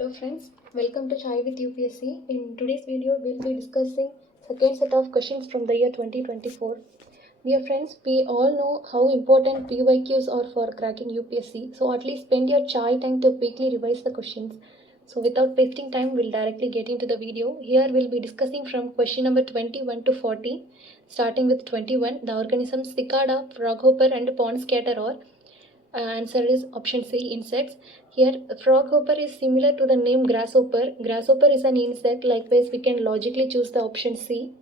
Hello friends, welcome to Chai with UPSC. In today's video, we'll be discussing second set of questions from the year 2024. Dear friends, we all know how important PYQs are for cracking UPSC. So at least spend your chai time to quickly revise the questions. So without wasting time, we'll directly get into the video. Here we'll be discussing from question number 21 to 40. Starting with 21, the organisms cicada, froghopper and pond scatter are. Answer is option C, insects. Here froghopper is similar to the name grasshopper. Grasshopper is an insect. Likewise, we can logically choose the option C.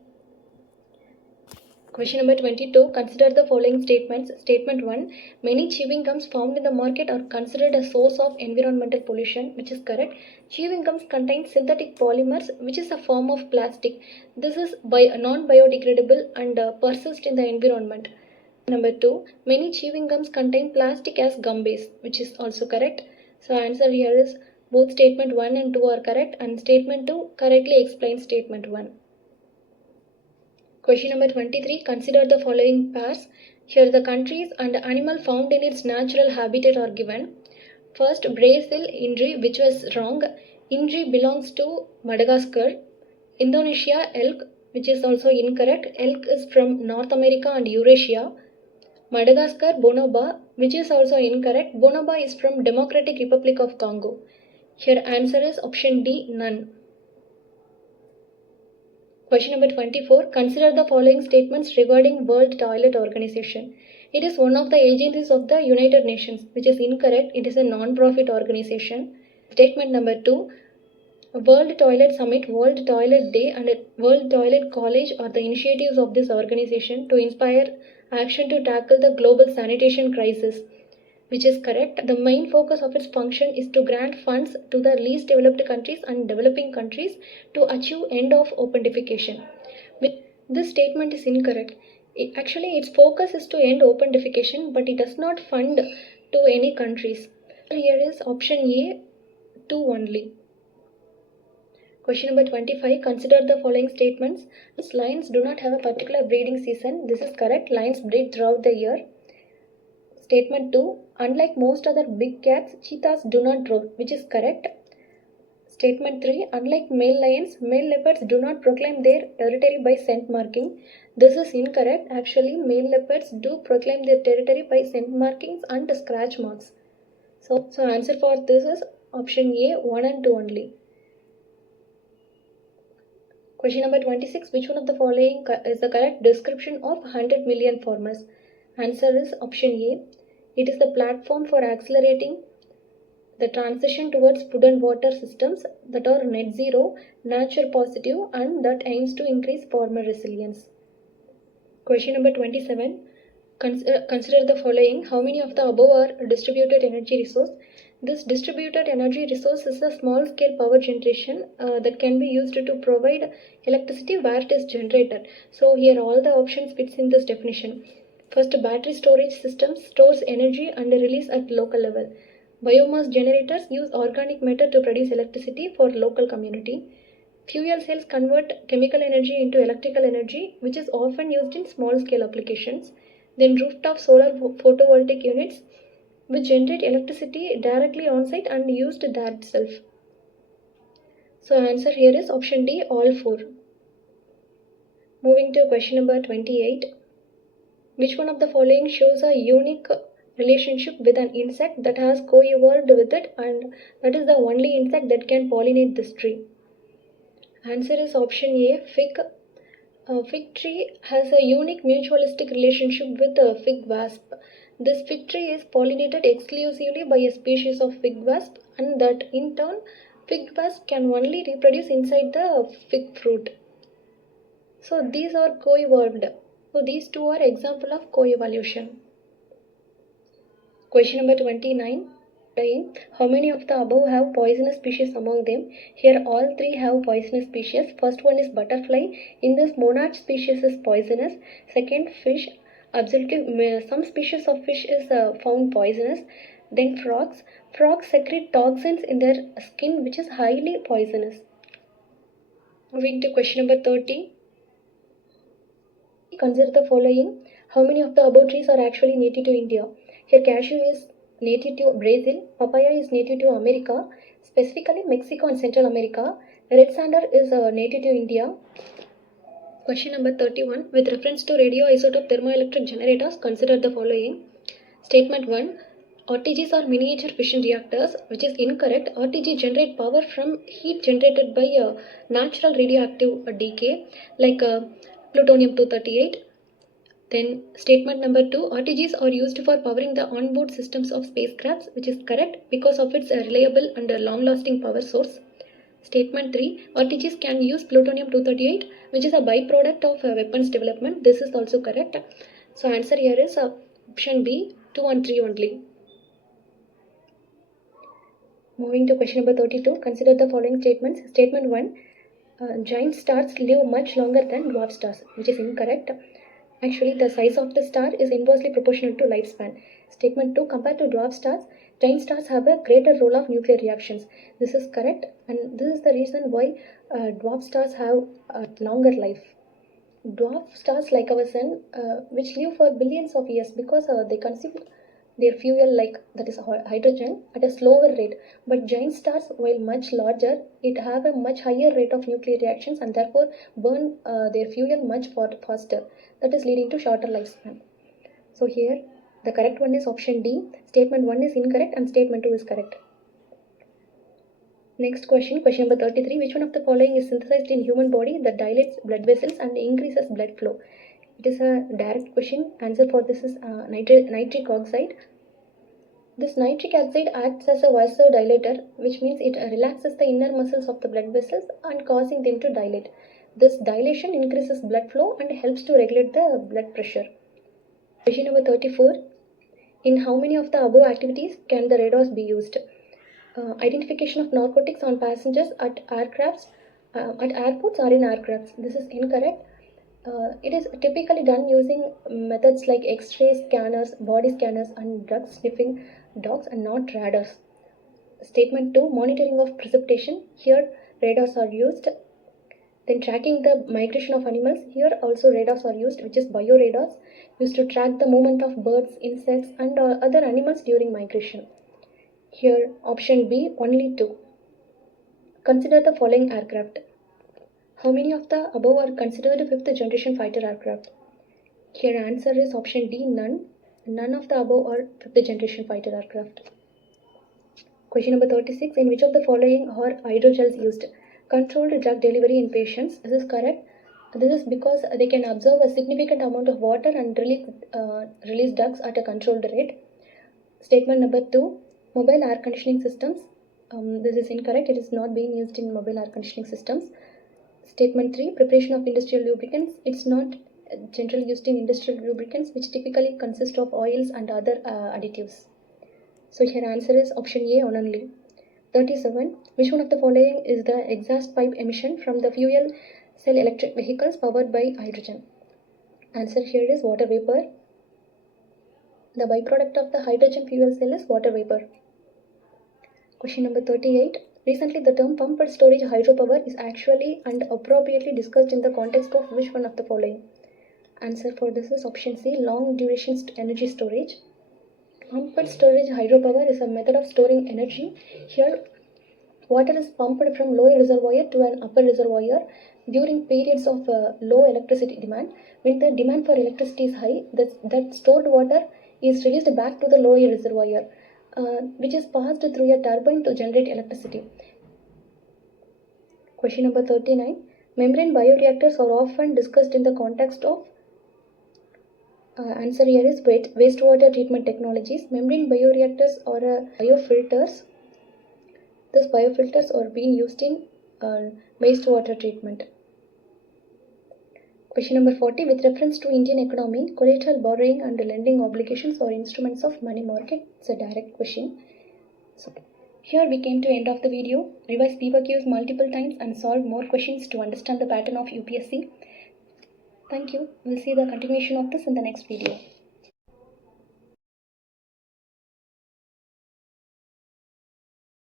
Question number 22. Consider the following statements. Statement 1. Many chewing gums found in the market are considered a source of environmental pollution, which is correct. Chewing gums contain synthetic polymers, which is a form of plastic. This is non-biodegradable and persist in the environment. Number 2. Many chewing gums contain plastic as gum base, which is also correct. So answer here is both statement 1 and 2 are correct, and statement 2 correctly explains statement 1. Question number 23. Consider the following pairs. Here the countries and animal found in its natural habitat are given. First, Brazil, Indri, which was wrong. Indri belongs to Madagascar. Indonesia, elk, which is also incorrect. Elk is from North America and Eurasia. Madagascar, bonobo, which is also incorrect. Bonobo is from Democratic Republic of Congo. Here answer is option D, none. Question number 24. Consider the following statements regarding World Toilet Organization. It is one of the agencies of the United Nations, which is incorrect. It is a non-profit organization. Statement number 2. World Toilet Summit, World Toilet Day and World Toilet College are the initiatives of this organization to inspire action to tackle the global sanitation crisis, which is correct. The main focus of its function is to grant funds to the least developed countries and developing countries to achieve end of open defecation. This statement is incorrect. Actually, its focus is to end open defecation, but it does not fund to any countries. Here is option A, 2 only. Question number 25. Consider the following statements. Lions do not have a particular breeding season. This is correct. Lions breed throughout the year. Statement 2. Unlike most other big cats, cheetahs do not roar, which is correct. Statement 3. Unlike male lions, male leopards do not proclaim their territory by scent marking. This is incorrect. Actually, male leopards do proclaim their territory by scent markings and scratch marks. So answer for this is option A, 1 and 2 only. Question number 26. Which one of the following is the correct description of 100 million farmers? Answer is option A. It is the platform for accelerating the transition towards food and water systems that are net zero, nature positive, and that aims to increase farmer resilience. Question number 27. Consider the following. How many of the above are distributed energy resource? This distributed energy resource is a small-scale power generation that can be used to provide electricity where it is generated. So here all the options fits in this definition. First, battery storage systems stores energy and release at local level. Biomass generators use organic matter to produce electricity for local community. Fuel cells convert chemical energy into electrical energy, which is often used in small-scale applications. Then rooftop solar photovoltaic units, which generate electricity directly on site and used there itself. So answer here is option D, all 4. Moving to question number 28. Which one of the following shows a unique relationship with an insect that has co-evolved with it, and that is the only insect that can pollinate this tree? Answer is option A, fig. A fig tree has a unique mutualistic relationship with a fig wasp. This fig tree is pollinated exclusively by a species of fig wasp, and that in turn fig wasp can only reproduce inside the fig fruit. So these are co-evolved. So these two are example of co-evolution. Question number 29. How many of the above have poisonous species among them? Here all 3 have poisonous species. First one is butterfly. In this, monarch species is poisonous. Second, fish. Absolutely, some species of fish is found poisonous. Then frogs. Frogs secrete toxins in their skin, which is highly poisonous. Moving to question number 30. Consider the following. How many of the above trees are actually native to India? Here cashew is native to Brazil, papaya is native to America, specifically Mexico and Central America. Red sander is native to India. Question number 31. With reference to radioisotope thermoelectric generators, consider the following. Statement 1. RTGs are miniature fission reactors, which is incorrect. RTG generate power from heat generated by natural radioactive decay like plutonium-238. Then statement number 2. RTGs are used for powering the onboard systems of spacecrafts, which is correct because of its reliable and long-lasting power source. Statement 3. RTGs can use plutonium-238, which is a byproduct of weapons development. This is also correct. So answer here is option B, 2 and 3 only. Moving to question number 32, consider the following statements. Statement 1, giant stars live much longer than dwarf stars, which is incorrect. Actually, the size of the star is inversely proportional to lifespan. Statement 2, compared to dwarf stars, giant stars have a greater role of nuclear reactions. This is correct, and this is the reason why dwarf stars have a longer life. Dwarf stars like our sun, which live for billions of years because they consume their fuel, like that is hydrogen, at a slower rate. But giant stars, while much larger, it have a much higher rate of nuclear reactions and therefore burn their fuel much faster. That is leading to shorter lifespan. So here the correct one is option D. Statement 1 is incorrect and statement 2 is correct. Next question, question number 33. Which one of the following is synthesized in human body that dilates blood vessels and increases blood flow? It is a direct question. Answer for this is nitric oxide. This nitric oxide acts as a vasodilator, which means it relaxes the inner muscles of the blood vessels and causing them to dilate. This dilation increases blood flow and helps to regulate the blood pressure. Question number 34. In how many of the above activities can the radars be used? Identification of narcotics on passengers at airports or in aircrafts. This is incorrect. It is typically done using methods like X-ray scanners, body scanners, and drug sniffing dogs, and not radars. Statement 2, monitoring of precipitation. Here radars are used. Then tracking the migration of animals. Here also radars are used, which is bioradars, used to track the movement of birds, insects, and other animals during migration. Here option B, only 2. Consider the following aircraft. How many of the above are considered 5th generation fighter aircraft? Here answer is option D, none. None of the above are 5th generation fighter aircraft. Question number 36. In which of the following are hydrogels used? Controlled drug delivery in patients. This is correct. This is because they can absorb a significant amount of water and release drugs at a controlled rate. Statement number 2. Mobile air conditioning systems. This is incorrect. It is not being used in mobile air conditioning systems. Statement 3. Preparation of industrial lubricants. It's not generally used in industrial lubricants, which typically consist of oils and other additives. So here answer is option A, one only. 37. Which one of the following is the exhaust pipe emission from the fuel cell electric vehicles powered by hydrogen? Answer here is water vapor. The byproduct of the hydrogen fuel cell is water vapor. Question number 38. Recently, the term pumped storage hydropower is actually and appropriately discussed in the context of which one of the following? Answer for this is option C, long duration energy storage. Pumped storage hydropower is a method of storing energy. Here, water is pumped from lower reservoir to an upper reservoir during periods of low electricity demand. When the demand for electricity is high, that stored water is released back to the lower reservoir, which is passed through a turbine to generate electricity. Question number 39. Membrane bioreactors are often discussed in the context of answer here is wastewater treatment technologies. Membrane bioreactors are biofilters. These biofilters are being used in wastewater treatment. Question number 40. With reference to Indian economy, collateral borrowing and lending obligations are instruments of money market. It's a direct question. So here we came to end of the video. Revise PYQs multiple times and solve more questions to understand the pattern of UPSC. Thank you. We'll see the continuation of this in the next video.